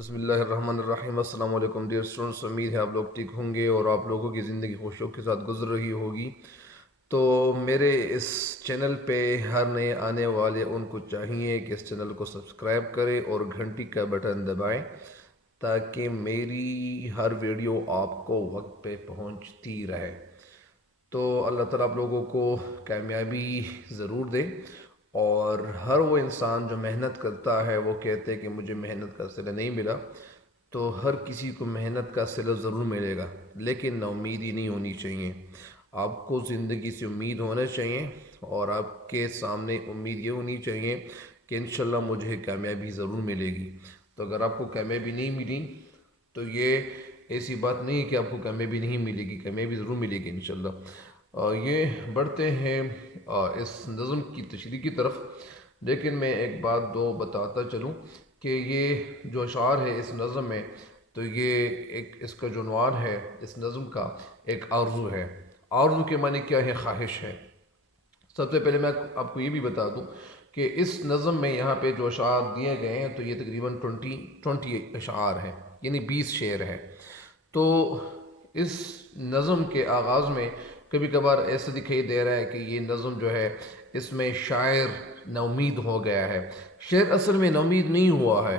بسم اللہ الرحمن الرحیم۔ السلام علیکم ڈیئر اسٹوڈنٹس، امید ہے آپ لوگ ٹھیک ہوں گے اور آپ لوگوں کی زندگی خوشیوں کے ساتھ گزر رہی ہوگی۔ تو میرے اس چینل پہ ہر نئے آنے والے ان کو چاہیے کہ اس چینل کو سبسکرائب کریں اور گھنٹی کا بٹن دبائیں تاکہ میری ہر ویڈیو آپ کو وقت پہ پہنچتی رہے۔ تو اللہ تعالیٰ آپ لوگوں کو کامیابی ضرور دے، اور ہر وہ انسان جو محنت کرتا ہے وہ کہتے کہ مجھے محنت کا صلہ نہیں ملا، تو ہر کسی کو محنت کا صلہ ضرور ملے گا، لیکن نا امیدی نہیں ہونی چاہیے۔ آپ کو زندگی سے امید ہونا چاہیے اور آپ کے سامنے امید یہ ہونی چاہیے کہ انشاءاللہ مجھے کامیابی ضرور ملے گی۔ تو اگر آپ کو کامیابی نہیں ملی تو یہ ایسی بات نہیں کہ آپ کو کامیابی نہیں ملے گی، کامیابی ضرور ملے گی انشاءاللہ۔ یہ بڑھتے ہیں اس نظم کی تشریح کی طرف، لیکن میں ایک بات دو بتاتا چلوں کہ یہ جو اشعار ہے اس نظم میں، تو یہ ایک اس کا جو عنوان ہے اس نظم کا ایک آرزو ہے۔ آرزو کے معنی کیا ہے؟ خواہش ہے۔ سب سے پہلے میں آپ کو یہ بھی بتا دوں کہ اس نظم میں یہاں پہ جو اشعار دیے گئے ہیں تو یہ تقریباً 20 اشعار ہیں، یعنی 20 شعر ہیں۔ تو اس نظم کے آغاز میں کبھی کبھار ایسا دکھائی دے رہا ہے کہ یہ نظم جو ہے اس میں شاعر نا امید ہو گیا ہے۔ شاعر اصل میں نا امید نہیں ہوا ہے،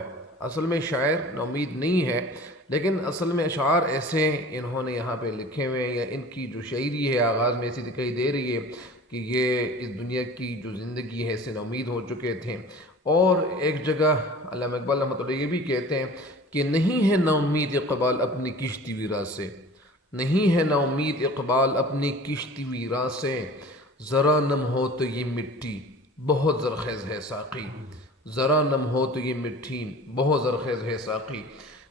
اصل میں شاعر نا امید نہیں ہے، لیکن اصل میں اشعار ایسے انہوں نے یہاں پہ لکھے ہوئے ہیں، یا ان کی جو شاعری ہے آغاز میں ایسی دکھائی دے رہی ہے کہ یہ اس دنیا کی جو زندگی ہے اس سے نا امید ہو چکے تھے۔ اور ایک جگہ علامہ اقبال رحمۃ اللہ یہ بھی کہتے ہیں کہ نہیں ہے نا امید اقبال اپنی کشتی ویرا سے، نہیں ہے نا امید اقبال اپنی کشتی ویرا سے، ذرا نم ہو تو یہ مٹی بہت زرخیز ہے ساقی، ذرا نم ہو تو یہ مٹی بہت زرخیز ہے ساقی۔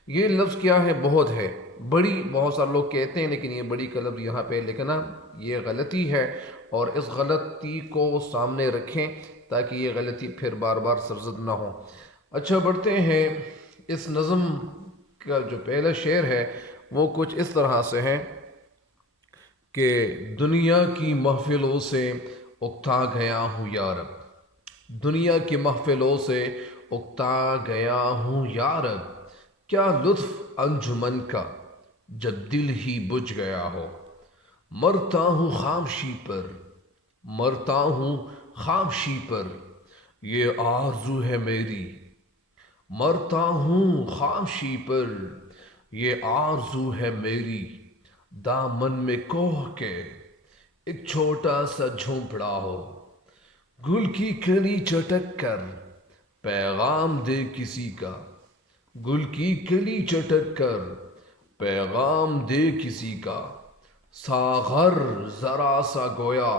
یہ لفظ کیا ہے؟ بہت ہے، بڑی بہت سارے لوگ کہتے ہیں، لیکن یہ بڑی کا لفظ یہاں پہ لکھنا یہ غلطی ہے، اور اس غلطی کو سامنے رکھیں تاکہ یہ غلطی پھر بار بار سرزد نہ ہو۔ اچھا، بڑھتے ہیں۔ اس نظم کا جو پہلا شعر ہے وہ کچھ اس طرح سے ہے کہ دنیا کی محفلوں سے اکتا گیا ہوں یارب، دنیا کی محفلوں سے اکتا گیا ہوں یارب، کیا لطف انجمن کا جب دل ہی بجھ گیا ہو، مرتا ہوں خاموشی پر، مرتا ہوں خاموشی پر، یہ آرزو ہے میری، مرتا ہوں خاموشی پر، یہ آرزو ہے میری، دامن میں کوہ کے ایک چھوٹا سا جھونپڑا ہو، گل کی کلی چٹک کر پیغام دے کسی کا، گل کی کلی چٹک کر پیغام دے کسی کا، ساغر ذرا سا گویا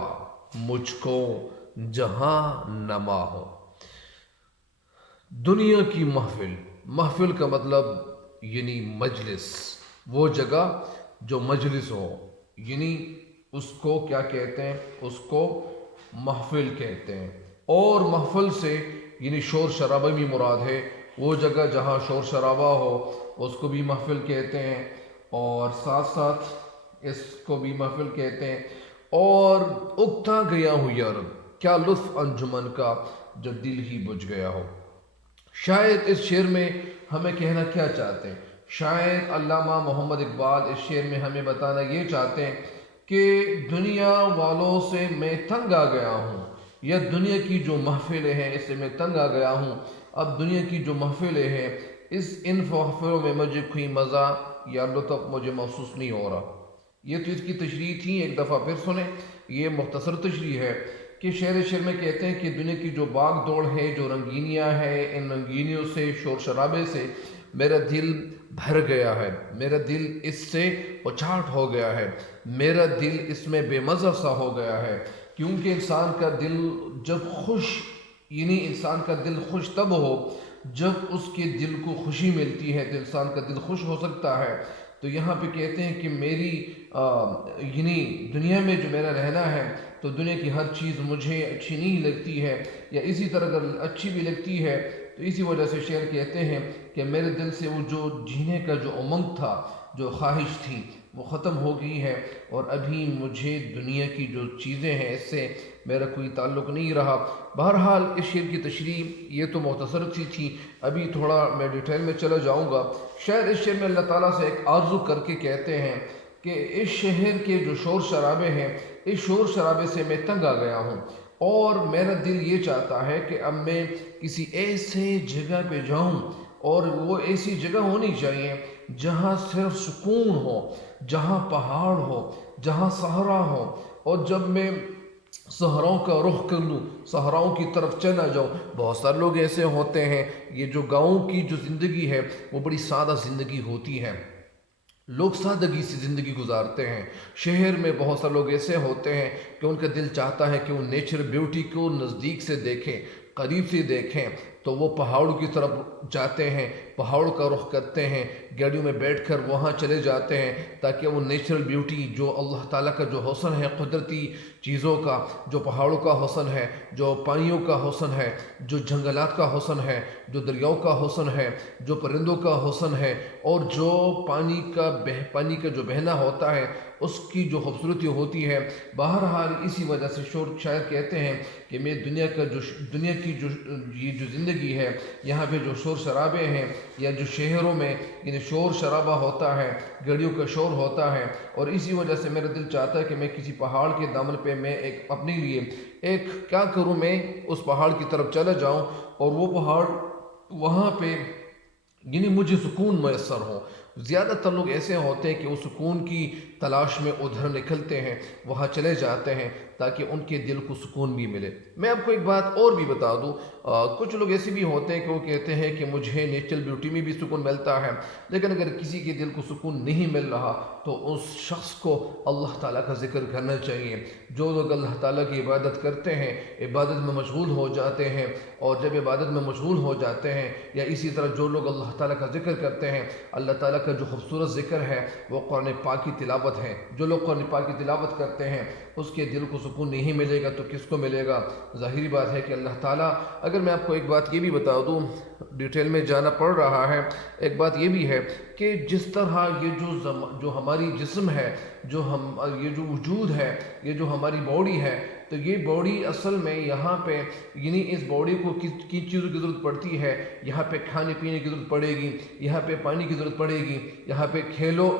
مجھ کو جہاں نما ہو۔ دنیا کی محفل، محفل کا مطلب یعنی مجلس، وہ جگہ جو مجلس ہو، یعنی اس کو کیا کہتے ہیں؟ اس کو محفل کہتے ہیں۔ اور محفل سے یعنی شور شرابہ بھی مراد ہے، وہ جگہ جہاں شور شرابہ ہو اس کو بھی محفل کہتے ہیں، اور ساتھ ساتھ اس کو بھی محفل کہتے ہیں۔ اور اکتا گیا ہوں یارب، کیا لطف انجمن کا جب دل ہی بجھ گیا ہو۔ شاید اس شعر میں ہمیں کہنا کیا چاہتے ہیں؟ شاید علامہ محمد اقبال اس شعر میں ہمیں بتانا یہ چاہتے ہیں کہ دنیا والوں سے میں تنگ آ گیا ہوں، یا دنیا کی جو محفلیں ہیں اس سے میں تنگ آ گیا ہوں۔ اب دنیا کی جو محفلیں ہیں ان محفلوں میں مجھے کوئی مزہ یا لطف مجھے محسوس نہیں ہو رہا۔ یہ تو اس کی تشریح تھی، ایک دفعہ پھر سنیں، یہ مختصر تشریح ہے کہ شعر میں کہتے ہیں کہ دنیا کی جو باغ دوڑ ہے، جو رنگینیاں ہیں، ان رنگینیوں سے، شور شرابے سے میرا دل بھر گیا ہے، میرا دل اس سے اچاٹ ہو گیا ہے، میرا دل اس میں بے مزہ سا ہو گیا ہے، کیونکہ انسان کا دل جب خوش، یعنی انسان کا دل خوش تب ہو جب اس کے دل کو خوشی ملتی ہے تو انسان کا دل خوش ہو سکتا ہے۔ تو یہاں پہ کہتے ہیں کہ میری یعنی دنیا میں جو میرا رہنا ہے تو دنیا کی ہر چیز مجھے اچھی نہیں لگتی ہے، یا اسی طرح اگر اچھی بھی لگتی ہے تو اسی وجہ سے شعر کہتے ہیں کہ میرے دل سے وہ جو جینے کا جو امنگ تھا، جو خواہش تھی، وہ ختم ہو گئی ہے، اور ابھی مجھے دنیا کی جو چیزیں ہیں اس سے میرا کوئی تعلق نہیں رہا۔ بہرحال اس شعر کی تشریح یہ تو مختصر سی تھی، ابھی تھوڑا میں ڈیٹیل میں چلا جاؤں گا۔ شاید اس شعر میں اللہ تعالیٰ سے ایک آرزو کر کے کہتے ہیں کہ اس شہر کے جو شور شرابے ہیں، اس شور شرابے سے میں تنگ آ گیا ہوں، اور میرا دل یہ چاہتا ہے کہ اب میں کسی ایسے جگہ پہ جاؤں، اور وہ ایسی جگہ ہونی چاہیے جہاں صرف سکون ہو، جہاں پہاڑ ہو، جہاں صحرا ہو، اور جب میں صحراؤں کا رخ کر لوں، صحراؤں کی طرف چلا جاؤں۔ بہت سارے لوگ ایسے ہوتے ہیں، یہ جو گاؤں کی جو زندگی ہے وہ بڑی سادہ زندگی ہوتی ہے، لوگ سادگی سے زندگی گزارتے ہیں۔ شہر میں بہت سارے لوگ ایسے ہوتے ہیں کہ ان کا دل چاہتا ہے کہ وہ نیچر بیوٹی کو نزدیک سے دیکھیں، قریب سے دیکھیں، تو وہ پہاڑوں کی طرف جاتے ہیں، پہاڑوں کا رخ کرتے ہیں، گاڑیوں میں بیٹھ کر وہاں چلے جاتے ہیں تاکہ وہ نیچرل بیوٹی، جو اللہ تعالیٰ کا جو حسن ہے قدرتی چیزوں کا، جو پہاڑوں کا حسن ہے، جو پانیوں کا حسن ہے، جو جنگلات کا حسن ہے، جو دریاؤں کا حسن ہے، جو پرندوں کا حسن ہے، اور جو پانی کا جو بہنا ہوتا ہے اس کی جو خوبصورتی ہوتی ہے۔ بہرحال اسی وجہ سے شاعر کہتے ہیں کہ میں دنیا کی یہ جو زندگی ہے، یہاں پہ جو شور شرابے ہیں، یا جو شہروں میں یعنی شور شرابہ ہوتا ہے، گاڑیوں کا شور ہوتا ہے، اور اسی وجہ سے میرا دل چاہتا ہے کہ میں کسی پہاڑ کے دامن پہ میں ایک اپنے لیے ایک کیا کروں، میں اس پہاڑ کی طرف چلا جاؤں، اور وہ پہاڑ وہاں پہ یعنی مجھے سکون میسر ہو۔ زیادہ تر لوگ ایسے ہوتے ہیں کہ وہ سکون کی تلاش میں ادھر نکلتے ہیں، وہاں چلے جاتے ہیں تاکہ ان کے دل کو سکون بھی ملے۔ میں آپ کو ایک بات اور بھی بتا دوں، کچھ لوگ ایسے بھی ہوتے ہیں کہ وہ کہتے ہیں کہ مجھے نیچرل بیوٹی میں بھی سکون ملتا ہے، لیکن اگر کسی کے دل کو سکون نہیں مل رہا تو اس شخص کو اللہ تعالیٰ کا ذکر کرنا چاہیے۔ جو لوگ اللہ تعالیٰ کی عبادت کرتے ہیں، عبادت میں مشغول ہو جاتے ہیں، اور جب عبادت میں مشغول ہو جاتے ہیں، یا اسی طرح جو لوگ اللہ تعالیٰ کا ذکر کرتے ہیں، اللہ تعالیٰ کا جو خوبصورت ذکر ہے وہ قرآن پاک کی تلاوت ہے، جو لوگ قرآن پاک کی تلاوت کرتے ہیں اس کے دل کو سکون نہیں ملے گا تو کس کو ملے گا؟ ظاہری بات ہے کہ اللہ تعالیٰ، اگر میں آپ کو ایک بات یہ بھی بتا دوں، ڈیٹیل میں جانا پڑ رہا ہے، ایک بات یہ بھی ہے کہ جس طرح یہ جو ہماری جسم ہے، یہ جو وجود ہے، یہ جو ہماری باڈی ہے، تو یہ باڈی اصل میں یہاں پہ یعنی اس باڈی کو کن چیزوں کی ضرورت پڑتی ہے؟ یہاں پہ کھانے پینے کی ضرورت پڑے گی، یہاں پہ پانی کی ضرورت پڑے گی، یہاں پہ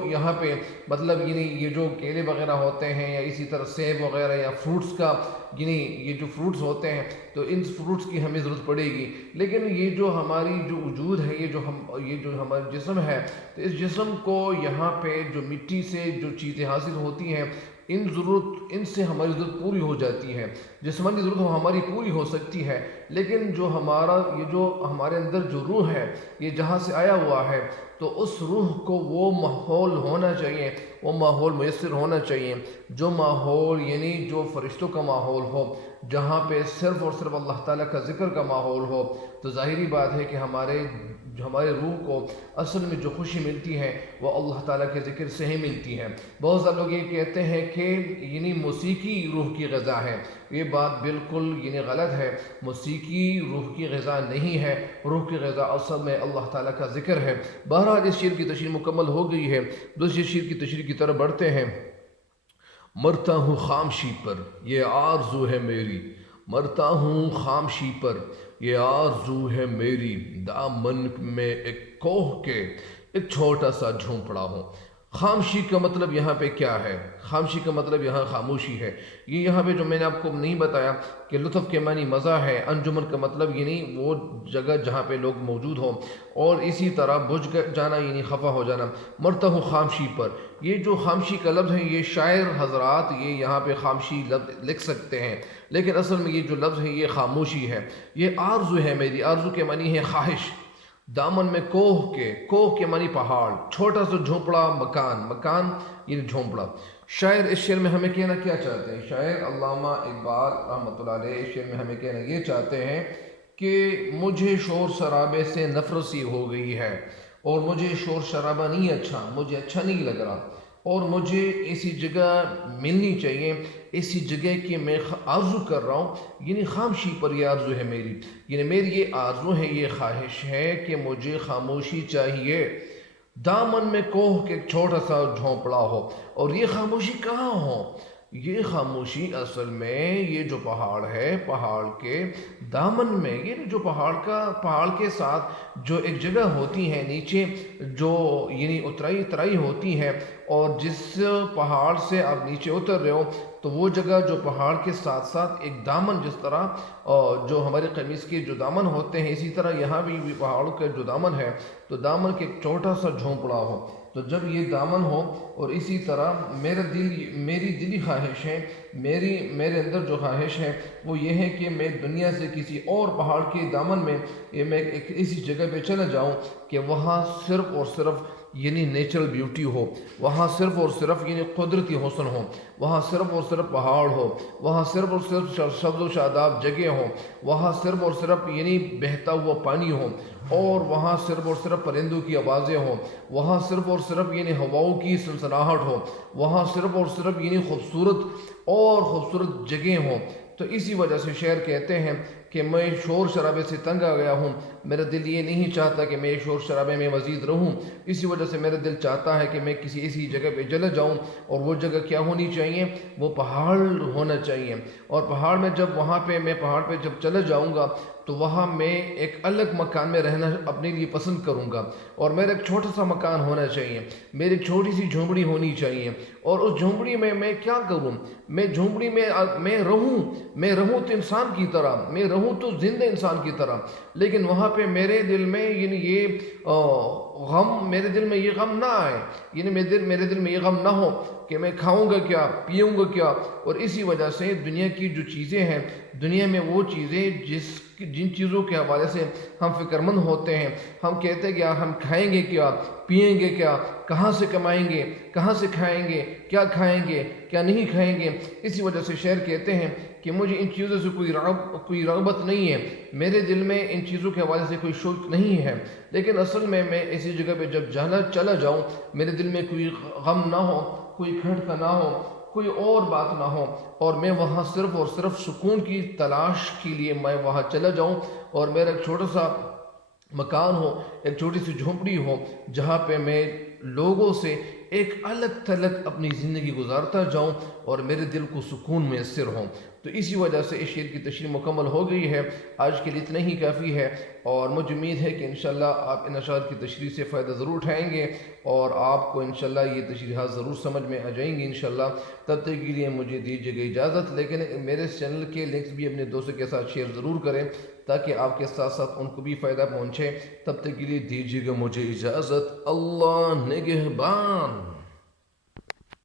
یہاں پہ مطلب یعنی یہ جو کیلے وغیرہ ہوتے ہیں، یا اسی طرح سیب وغیرہ یا فروٹس کا یعنی یہ جو فروٹس ہوتے ہیں تو ان فروٹس کی ہمیں ضرورت پڑے گی۔ لیکن یہ جو ہماری جو وجود ہے، یہ جو ہمارا جسم ہے، تو اس جسم کو یہاں پہ جو مٹی سے جو چیزیں حاصل ہوتی ہیں، ان سے ہماری ضرورت پوری ہو جاتی ہے، جسمانی ضرورت ہماری پوری ہو سکتی ہے، لیکن جو ہمارے اندر جو روح ہے، یہ جہاں سے آیا ہوا ہے، تو اس روح کو وہ ماحول ہونا چاہیے، وہ ماحول میسر ہونا چاہیے، جو ماحول یعنی جو فرشتوں کا ماحول ہو، جہاں پہ صرف اور صرف اللہ تعالیٰ کا ذکر کا ماحول ہو۔ تو ظاہری بات ہے کہ ہمارے روح کو اصل میں جو خوشی ملتی ہے وہ اللہ تعالیٰ کے ذکر سے ہی ملتی ہے۔ بہت سارے لوگ یہ کہتے ہیں کہ یعنی موسیقی روح کی غذا ہے، یہ بات بالکل یعنی غلط ہے۔ موسیقی روح کی غذا نہیں ہے، روح کی غذا اصل میں اللہ تعالیٰ کا ذکر ہے۔ بہرحال اس شعر کی تشریح مکمل ہو گئی ہے، دوسری شعر کی تشریح کی طرف بڑھتے ہیں۔ مرتا ہوں خاموشی پر یہ آرزو ہے میری، مرتا ہوں خاموشی پر یہ آرزو ہے میری، دامن میں ایک کوہ کے ایک چھوٹا سا جھونپڑا ہوں۔ خاموشی کا مطلب یہاں پہ کیا ہے؟ خاموشی کا مطلب یہاں خاموشی ہے۔ یہ یہاں پہ جو میں نے آپ کو نہیں بتایا کہ لطف کے معنی مزہ ہے، انجمن کا مطلب یعنی وہ جگہ جہاں پہ لوگ موجود ہوں، اور اسی طرح بجھ جانا یعنی خفا ہو جانا۔ مرتا ہوں خاموشی پر، یہ جو خاموشی کا لفظ ہے، یہ شاعر حضرات یہ یہاں پہ خاموشی لفظ لکھ سکتے ہیں، لیکن اصل میں یہ جو لفظ ہے یہ خاموشی ہے۔ یہ آرزو ہے میری، آرزو کے معنی ہے خواہش۔ دامن میں کوہ کے معنی پہاڑ، چھوٹا سا جھونپڑا مکان یعنی جھونپڑا۔ شاعر اس شعر میں ہمیں کہنا کیا چاہتے ہیں؟ شاعر علامہ اقبال رحمۃ اللہ علیہ اس شعر میں ہمیں کہنا یہ چاہتے ہیں کہ مجھے شور شرابے سے نفرت سی ہو گئی ہے، اور مجھے شور شرابہ نہیں اچھا، مجھے اچھا نہیں لگ رہا، اور مجھے ایسی جگہ ملنی چاہیے، ایسی جگہ کہ میں آرزو کر رہا ہوں، یعنی خاموشی پر یہ آرزو ہے میری، یعنی میری یہ آرزو ہے، یہ خواہش ہے کہ مجھے خاموشی چاہیے، دامن میں کوہ کے چھوٹا سا جھونپڑا ہو۔ اور یہ خاموشی کہاں ہو؟ یہ خاموشی اصل میں یہ جو پہاڑ ہے، پہاڑ کے دامن میں، یہ جو پہاڑ کے ساتھ جو ایک جگہ ہوتی ہے نیچے، جو یعنی اترائی ہوتی ہے، اور جس پہاڑ سے آپ نیچے اتر رہے ہو تو وہ جگہ جو پہاڑ کے ساتھ ساتھ ایک دامن، جس طرح جو ہمارے قمیص کے جو دامن ہوتے ہیں، اسی طرح یہاں بھی پہاڑوں کا جو دامن ہے، تو دامن کے ایک چھوٹا سا جھونپڑا ہو، تو جب یہ دامن ہو، اور اسی طرح میری دلی خواہش ہے، میرے اندر جو خواہش ہے وہ یہ ہے کہ میں دنیا سے کسی اور پہاڑ کے دامن میں، میں ایک ایسی جگہ پہ چلا جاؤں کہ وہاں صرف اور صرف یعنی نیچرل بیوٹی ہو، وہاں صرف اور صرف یعنی قدرتی حسن ہو، وہاں صرف اور صرف پہاڑ ہو، وہاں صرف اور صرف سبز و شاداب جگہ ہو، وہاں صرف اور صرف یعنی بہتا ہوا پانی ہو، اور وہاں صرف اور صرف پرندوں کی آوازیں ہوں، وہاں صرف اور صرف یعنی ہواؤں کی سنسناہٹ ہو، وہاں صرف اور صرف یعنی خوبصورت جگہیں ہوں۔ تو اسی وجہ سے شاعر کہتے ہیں کہ میں شور شرابے سے تنگ آ گیا ہوں، میرا دل یہ نہیں چاہتا کہ میں شور شرابے میں مزید رہوں، اسی وجہ سے میرا دل چاہتا ہے کہ میں کسی ایسی جگہ پہ چلا جاؤں، اور وہ جگہ کیا ہونی چاہیے؟ وہ پہاڑ ہونا چاہیے، اور پہاڑ میں جب میں پہاڑ پہ جب چلا جاؤں گا تو وہاں میں ایک الگ مکان میں رہنا اپنے لیے پسند کروں گا، اور میرا ایک چھوٹا سا مکان ہونا چاہیے، میری ایک چھوٹی سی جھونپڑی ہونی چاہیے، اور اس جھونپڑی میں کیا کروں؟ میں جھونپڑی میں رہوں تو انسان کی طرح، میں رہوں تو زندہ انسان کی طرح، لیکن وہاں پہ میرے دل میں یعنی میرے دل میں یہ غم نہ آئے، یعنی میرے دل میں یہ غم نہ ہو کہ میں کھاؤں گا کیا، پیوں گا کیا۔ اور اسی وجہ سے دنیا کی جو چیزیں ہیں، دنیا میں وہ چیزیں جن چیزوں کے حوالے سے ہم فکر مند ہوتے ہیں، ہم کہتے ہیں کہ ہم کھائیں گے کیا، پئیں گے کیا، کہاں سے کمائیں گے، کہاں سے کھائیں گے، کیا کھائیں گے، کیا نہیں کھائیں گے۔ اسی وجہ سے شاعر کہتے ہیں کہ مجھے ان چیزوں سے کوئی رغبت نہیں ہے، میرے دل میں ان چیزوں کے حوالے سے کوئی شوق نہیں ہے، لیکن اصل میں ایسی جگہ پہ جب چلا جاؤں، میرے دل میں کوئی غم نہ ہو، کوئی کھٹکا نہ ہو، کوئی اور بات نہ ہو، اور میں وہاں صرف اور صرف سکون کی تلاش کے لیے میں وہاں چلا جاؤں، اور میرا ایک چھوٹا سا مکان ہو، ایک چھوٹی سی جھونپڑی ہو، جہاں پہ میں لوگوں سے ایک الگ تھلگ اپنی زندگی گزارتا جاؤں، اور میرے دل کو سکون میسر ہوں۔ تو اسی وجہ سے اس شعر کی تشریح مکمل ہو گئی ہے، آج کے لیے اتنا ہی کافی ہے، اور مجھے امید ہے کہ انشاءاللہ آپ ان اشعار کی تشریح سے فائدہ ضرور اٹھائیں گے، اور آپ کو انشاءاللہ یہ تشریحات ضرور سمجھ میں آ جائیں گی انشاءاللہ۔ تب تک کے لیے مجھے دیجیے گا اجازت، لیکن میرے اس چینل کے لنکس بھی اپنے دوستوں کے ساتھ شیئر ضرور کریں تاکہ آپ کے ساتھ ساتھ ان کو بھی فائدہ پہنچے۔ تب تک کے لیے دیجیے گا مجھے اجازت، اللہ نگہبان۔